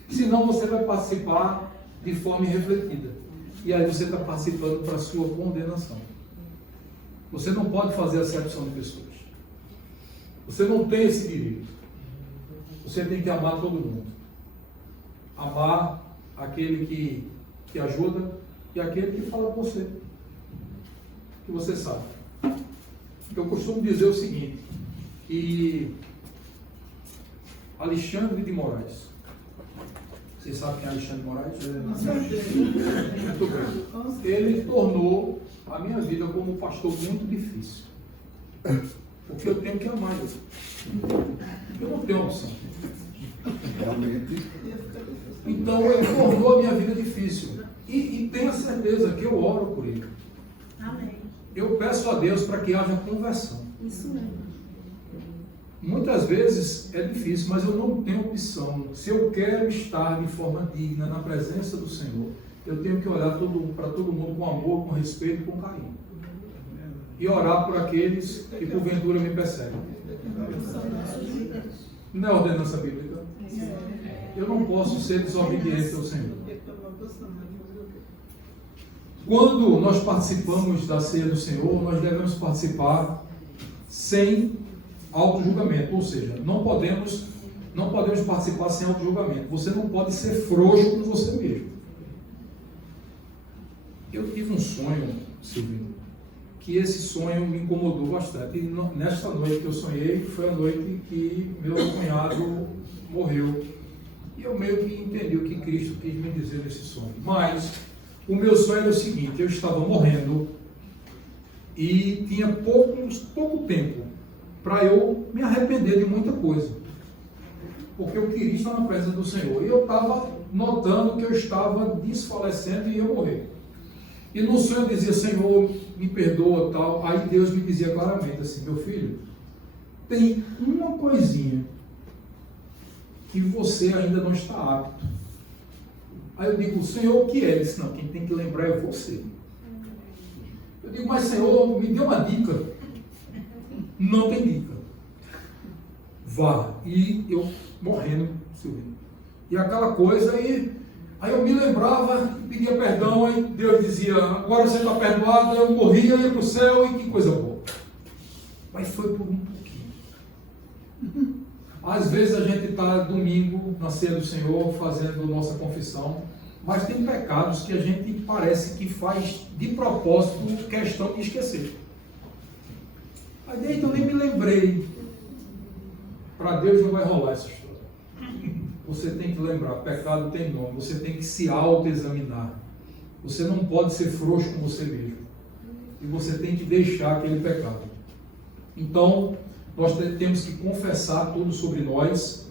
Senão você vai participar de forma irrefletida. E aí você está participando para a sua condenação. Você não pode fazer acepção de pessoas. Você não tem esse direito. Você tem que amar todo mundo. Amar aquele que ajuda e aquele que fala com você. Que você sabe. Eu costumo dizer o seguinte, que Alexandre de Moraes, vocês sabem quem é Alexandre de Moraes? Muito bem. Ele tornou a minha vida como pastor muito difícil. Porque eu tenho que amar ele. Eu não tenho opção. Realmente. Então ele tornou a minha vida difícil. E tenha certeza que eu oro por ele. Amém. Eu peço a Deus para que haja conversão. Isso mesmo. Muitas vezes é difícil, mas eu não tenho opção. Se eu quero estar de forma digna na presença do Senhor, eu tenho que olhar para todo mundo com amor, com respeito e com carinho. E orar por aqueles que porventura me perseguem. Não é ordenança bíblica? Eu não posso ser desobediente ao Senhor. Quando nós participamos da ceia do Senhor, nós devemos participar sem auto-julgamento, ou seja, não podemos participar sem auto-julgamento. Você não pode ser frouxo com você mesmo. Eu tive um sonho, Silvino, que esse sonho me incomodou bastante. E nesta noite que eu sonhei, foi a noite que meu cunhado morreu. E eu meio que entendi o que Cristo quis me dizer nesse sonho. Mas o meu sonho era o seguinte: eu estava morrendo e tinha pouco tempo para eu me arrepender de muita coisa, porque eu queria estar na presença do Senhor. E eu estava notando que eu estava desfalecendo e ia morrer. E no sonho eu dizia: Senhor, me perdoa, tal. Aí Deus me dizia claramente assim, meu filho, tem uma coisinha que você ainda não está apto. Aí eu digo, Senhor, o que é? Ele disse, não, quem tem que lembrar é você. Eu digo, mas Senhor, me dê uma dica. Não tem dica. Vá. E eu morrendo, Silvino. E aquela coisa, aí eu me lembrava, pedia perdão, aí Deus dizia, agora você está perdoado, eu morria, ia para o céu, e que coisa boa. Mas foi por um pouquinho. Às vezes a gente está domingo, na ceia do Senhor, fazendo nossa confissão, mas tem pecados que a gente parece que faz de propósito questão de esquecer. Aí daí eu nem me lembrei. Para Deus não vai rolar essa história. Você tem que lembrar, pecado tem nome, você tem que se auto-examinar. Você não pode ser frouxo com você mesmo. E você tem que deixar aquele pecado. Então, nós temos que confessar tudo sobre nós,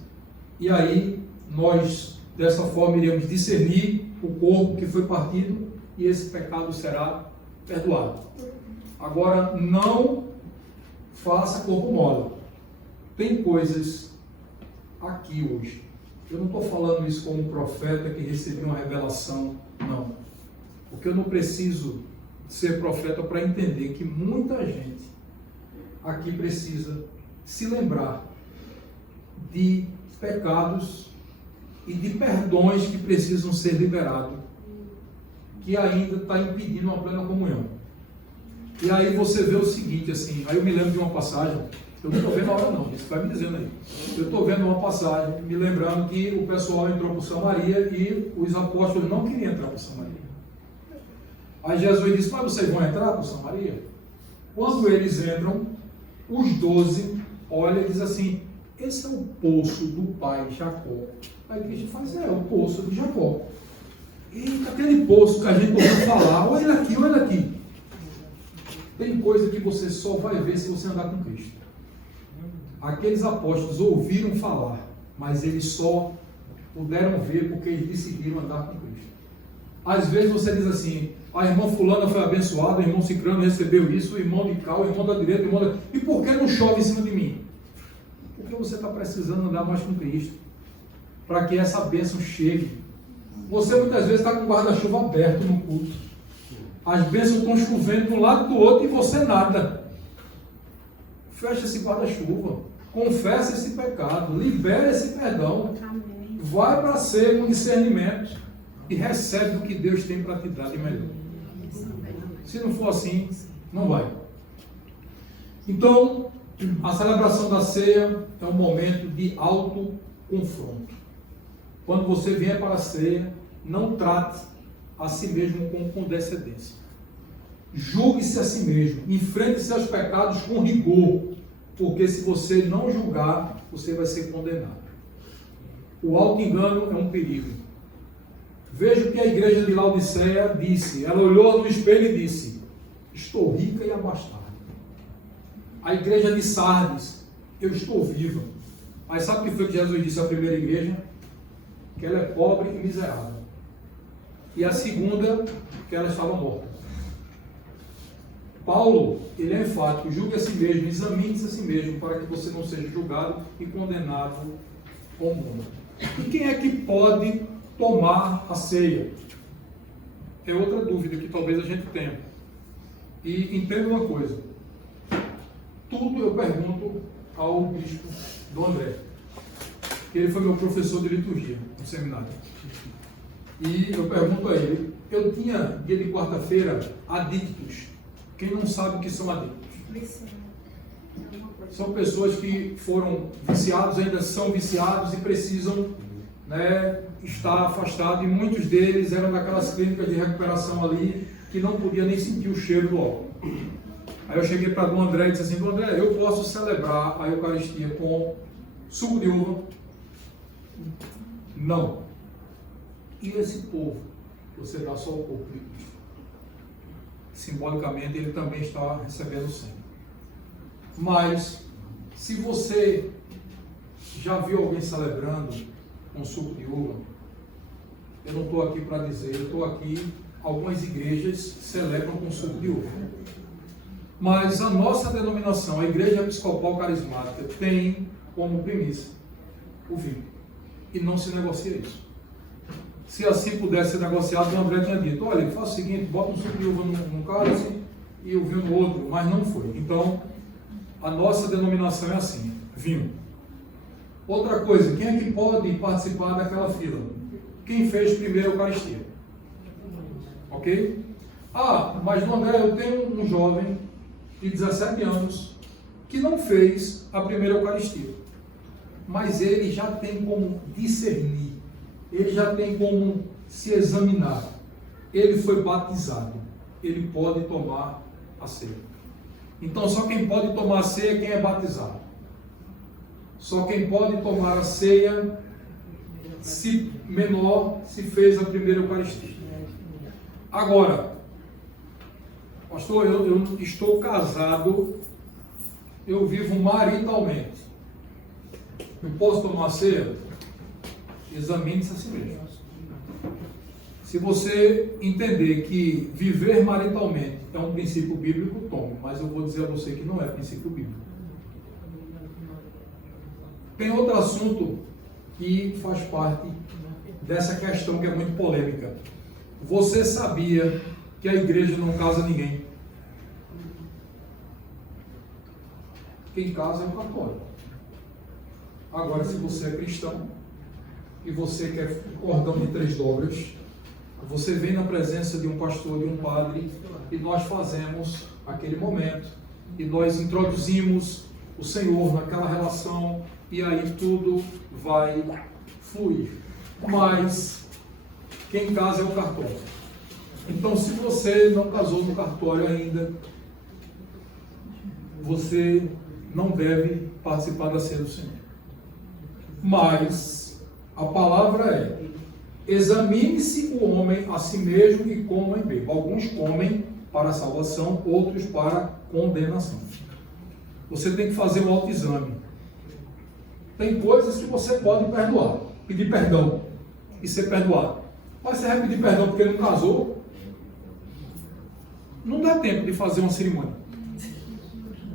e aí nós, dessa forma, iremos discernir o corpo que foi partido, e esse pecado será perdoado. Agora, não faça corpo mole. Tem coisas aqui hoje. Eu não estou falando isso como um profeta que recebeu uma revelação, não. Porque eu não preciso ser profeta para entender que muita gente aqui precisa se lembrar de pecados e de perdões que precisam ser liberados, que ainda está impedindo uma plena comunhão. E aí você vê o seguinte, assim, aí eu me lembro de uma passagem, eu não estou vendo a hora não, isso vai me dizendo aí. Eu estou vendo uma passagem, me lembrando que o pessoal entrou por São Maria e os apóstolos não queriam entrar por São Maria. Aí Jesus disse, mas vocês vão entrar por São Maria? Quando eles entram, os 12 olham e dizem assim, esse é o poço do pai Jacó. Aí Cristo faz, é o poço de Jacó. E aquele poço que a gente ouviu falar, olha aqui, olha aqui. Tem coisa que você só vai ver se você andar com Cristo. Aqueles apóstolos ouviram falar, mas eles só puderam ver porque eles decidiram andar com Cristo. Às vezes você diz assim, a irmã fulana foi abençoada, o irmão cicrano recebeu isso, o irmão de cá, o irmão da direita, o irmão da... E por que não chove em cima de mim? Porque você está precisando andar mais com Cristo, para que essa bênção chegue. Você muitas vezes está com o guarda-chuva aberto no culto. As bênçãos estão chovendo de um lado do outro e você nada. Fecha esse guarda-chuva. Confessa esse pecado. Libera esse perdão. Amém. Vai para ser com discernimento e recebe o que Deus tem para te dar de melhor. Se não for assim, não vai. Então, a celebração da ceia é um momento de autoconfronto. Quando você vier para a ceia, não trate a si mesmo com condescendência. Julgue-se a si mesmo. Enfrente seus pecados com rigor. Porque se você não julgar, você vai ser condenado. O auto-engano é um perigo. Veja o que a igreja de Laodiceia disse. Ela olhou no espelho e disse, estou rica e abastada. A igreja de Sardes, eu estou viva. Mas sabe o que foi que Jesus disse à primeira igreja? Que ela é pobre e miserável. E a segunda, que ela estava morta. Paulo, ele é enfático, julgue a si mesmo, examine-se a si mesmo, para que você não seja julgado e condenado ao mundo. E quem é que pode tomar a ceia? É outra dúvida que talvez a gente tenha. E entenda uma coisa, tudo eu pergunto ao bispo Dom André, que ele foi meu professor de liturgia no seminário. E eu pergunto a ele, eu tinha dia de quarta-feira adictos. Quem não sabe o que são adictos? São pessoas que foram viciados, ainda são viciados e precisam, né, estar afastados. E muitos deles eram daquelas clínicas de recuperação ali que não podia nem sentir o cheiro do álcool. Aí eu cheguei para Dom André e disse assim, Dom André, eu posso celebrar a Eucaristia com suco de uva? Não. E esse povo, você dá só o corpo de Cristo. Simbolicamente ele também está recebendo o sangue. Mas se você já viu alguém celebrando com suco de uva, eu não estou aqui para dizer, eu estou aqui, algumas igrejas celebram com suco de uva. Mas a nossa denominação, a Igreja Episcopal Carismática, tem como premissa o vinho. E não se negocia isso. Se assim pudesse ser negociado, o André tinha dito, olha, faça o seguinte, bota um suco de uva num cálice e o vinho no outro, mas não foi. Então, a nossa denominação é assim, vinho. Outra coisa, quem é que pode participar daquela fila? Quem fez primeiro a Eucaristia. Ok? Ah, mas no André eu tenho um jovem de 17 anos que não fez a primeira Eucaristia. Mas ele já tem como discernir, ele já tem como se examinar. Ele foi batizado, ele pode tomar a ceia. Então só quem pode tomar a ceia é quem é batizado. Só quem pode tomar a ceia, se menor, se fez a primeira Eucaristia. Agora, pastor, eu estou casado, eu vivo maritalmente. Eu posso tomar ceia? Examine-se a si mesmo. Se você entender que viver maritalmente é um princípio bíblico, tome. Mas eu vou dizer a você que não é princípio bíblico. Tem outro assunto que faz parte dessa questão que é muito polêmica. Você sabia que a igreja não casa ninguém? Quem casa é o católico. Agora, se você é cristão e você quer cordão de 3 dobras, você vem na presença de um pastor, de um padre, e nós fazemos aquele momento, e nós introduzimos o Senhor naquela relação, e aí tudo vai fluir. Mas quem casa é o cartório. Então, se você não casou no cartório ainda, você não deve participar da ceia do Senhor. Mas a palavra é: examine-se o homem a si mesmo e coma e beba. Alguns comem para a salvação, outros para condenação. Você tem que fazer um autoexame. Tem coisas que você pode perdoar, pedir perdão e ser perdoado. Mas você vai pedir perdão porque ele não casou? Não dá tempo de fazer uma cerimônia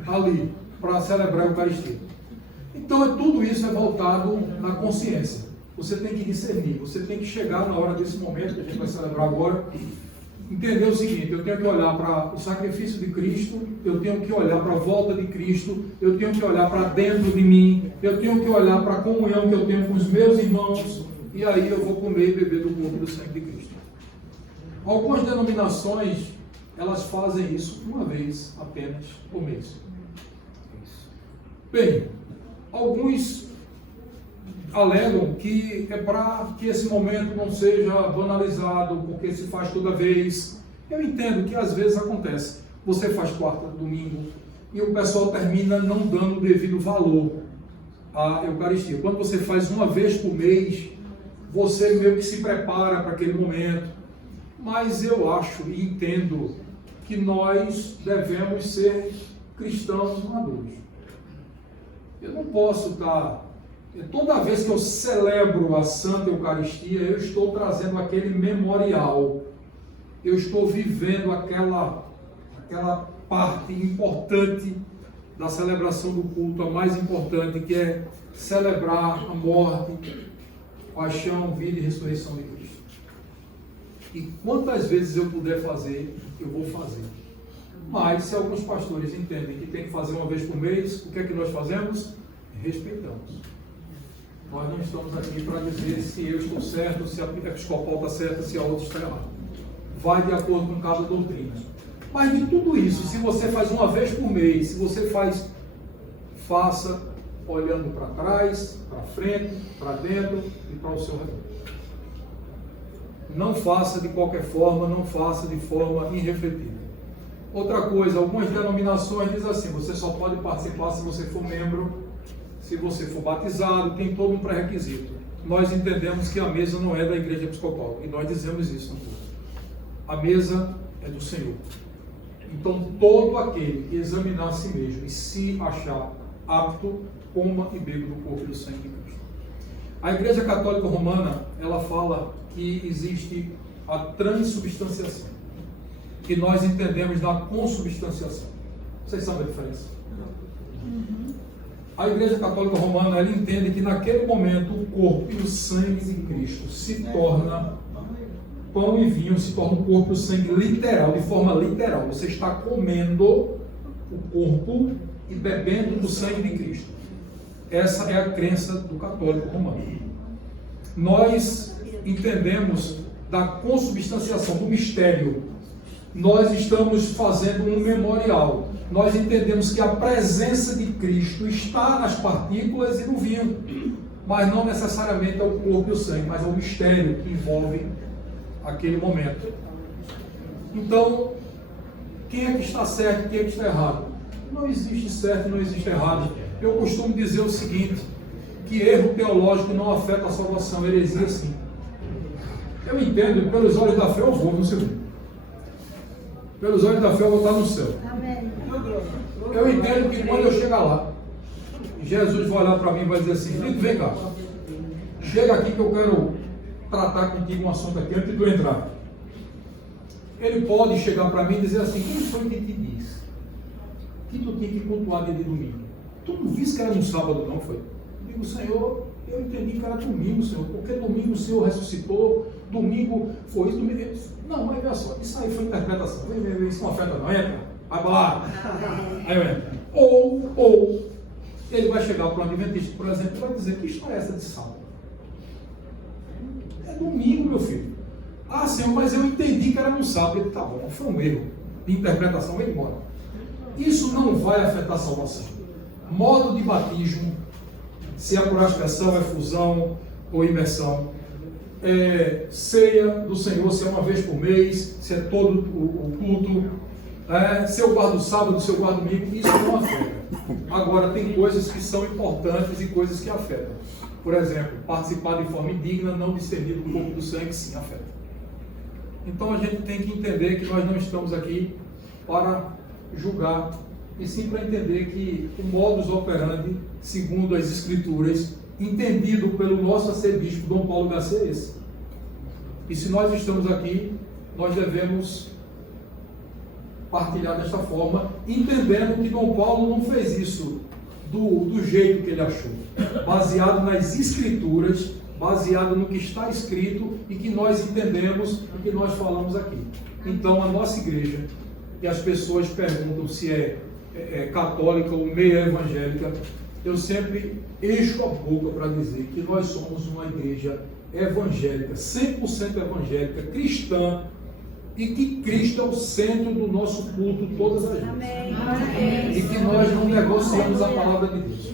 ali para celebrar a Eucaristia. Então, tudo isso é voltado na consciência. Você tem que discernir, você tem que chegar na hora desse momento que a gente vai celebrar agora, entender o seguinte: eu tenho que olhar para o sacrifício de Cristo, eu tenho que olhar para a volta de Cristo, eu tenho que olhar para dentro de mim, eu tenho que olhar para a comunhão que eu tenho com os meus irmãos, e aí eu vou comer e beber do corpo e do sangue de Cristo. Algumas denominações, elas fazem isso uma vez apenas por mês. Bem, alguns alegam que é para que esse momento não seja banalizado, porque se faz toda vez. Eu entendo que às vezes acontece. Você faz quarta, domingo, e o pessoal termina não dando o devido valor à Eucaristia. Quando você faz uma vez por mês, você meio que se prepara para aquele momento. Mas eu acho e entendo que nós devemos ser cristãos maduros. Eu não posso estar... Toda vez que eu celebro a Santa Eucaristia, eu estou trazendo aquele memorial. Eu estou vivendo aquela parte importante da celebração do culto, a mais importante, que é celebrar a morte, paixão, vida e ressurreição de Cristo. E quantas vezes eu puder fazer, eu vou fazer. Mas se alguns pastores entendem que tem que fazer uma vez por mês, o que é que nós fazemos? Respeitamos. Nós não estamos aqui para dizer se eu estou certo, se a episcopal está certa, se a outra está errada. Vai de acordo com cada doutrina. Mas de tudo isso, se você faz uma vez por mês, se você faz, faça olhando para trás, para frente, para dentro e para o seu redor. Não faça de qualquer forma, não faça de forma irrefletida. Outra coisa, algumas denominações dizem assim: você só pode participar se você for membro, se você for batizado, tem todo um pré-requisito. Nós entendemos que a mesa não é da Igreja Episcopal, e nós dizemos isso no culto. A mesa é do Senhor. Então, todo aquele que examinar a si mesmo e se achar apto, coma e beba do corpo e do sangue de Cristo. A Igreja Católica Romana, ela fala que existe a transubstanciação, que nós entendemos na consubstanciação. Vocês sabem a diferença? A Igreja Católica Romana, ela entende que naquele momento o corpo e o sangue de Cristo se torna pão e vinho, se torna um corpo e o sangue literal, de forma literal. Você está comendo o corpo e bebendo do sangue de Cristo. Essa é a crença do católico romano. Nós entendemos da consubstanciação do mistério. Nós estamos fazendo um memorial. Nós entendemos que a presença de Cristo está nas partículas e no vinho, mas não necessariamente é o corpo e o sangue, mas é o mistério que envolve aquele momento. Então, quem é que está certo e quem é que está errado? Não existe certo e não existe errado. Eu costumo dizer o seguinte, que erro teológico não afeta a salvação, heresia sim. Eu entendo, pelos olhos da fé eu vou no céu. Pelos olhos da fé eu vou estar no céu. Amém. Eu entendo que quando eu chegar lá, Jesus vai olhar para mim e vai dizer assim, Filipe, vem cá, chega aqui que eu quero tratar contigo um assunto aqui antes de tu entrar. Ele pode chegar para mim e dizer assim, quem foi que te disse que tu tinha que cultuar dia de domingo? Tu não viste que era no sábado não, foi? Eu digo, Senhor, eu entendi que era domingo, Senhor, porque domingo o Senhor ressuscitou, domingo foi isso, domingo... Não, mas olha só, isso aí foi interpretação, isso não afeta não, entra, vai para lá, aí eu entro. Ou ele vai chegar para um adventista, por exemplo, e vai dizer, que história é essa de sábado? É domingo, meu filho. Ah, Senhor, mas eu entendi que era no sábado. Ele, tá bom, foi um erro de interpretação, vai embora. Isso não vai afetar a salvação. Modo de batismo, se é por aspersão, é fusão ou imersão, ceia do Senhor, se é uma vez por mês, se é todo o culto, se eu guardo o sábado, se eu guardo o domingo, isso não afeta. Agora, tem coisas que são importantes e coisas que afetam. Por exemplo, participar de forma indigna, não discernir do corpo do sangue, sim afeta. Então a gente tem que entender que nós não estamos aqui para julgar, e sim para entender que o modus operandi, segundo as Escrituras, entendido pelo nosso arcebispo Dom Paulo Garcia é esse. E se nós estamos aqui, nós devemos partilhar desta forma, entendendo que Dom Paulo não fez isso do jeito que ele achou, baseado nas Escrituras, baseado no que está escrito e que nós entendemos e que nós falamos aqui. Então, a nossa igreja, e as pessoas perguntam se é católica ou meia evangélica, eu sempre encho a boca para dizer que nós somos uma igreja evangélica, 100% evangélica, cristã, e que Cristo é o centro do nosso culto todas as vezes. Amém. E que nós não negociamos a palavra de Deus.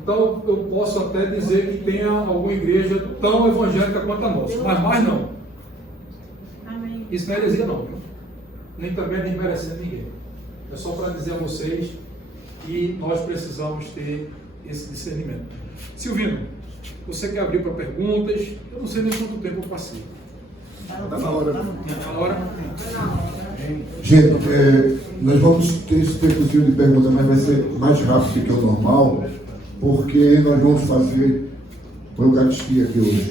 Então, eu posso até dizer que tenha alguma igreja tão evangélica quanto a nossa, mas mais não. Amém. Isso não é heresia não, viu? Nem também é desmerecendo ninguém. É só para dizer a vocês que nós precisamos ter esse discernimento. Silvino, você quer abrir para perguntas? Eu não sei nem quanto tempo eu passei. Está na hora. Está na hora? Gente, nós vamos ter esse tempozinho de perguntas, mas vai ser mais rápido do que o normal, porque nós vamos fazer uma Eucaristia aqui hoje.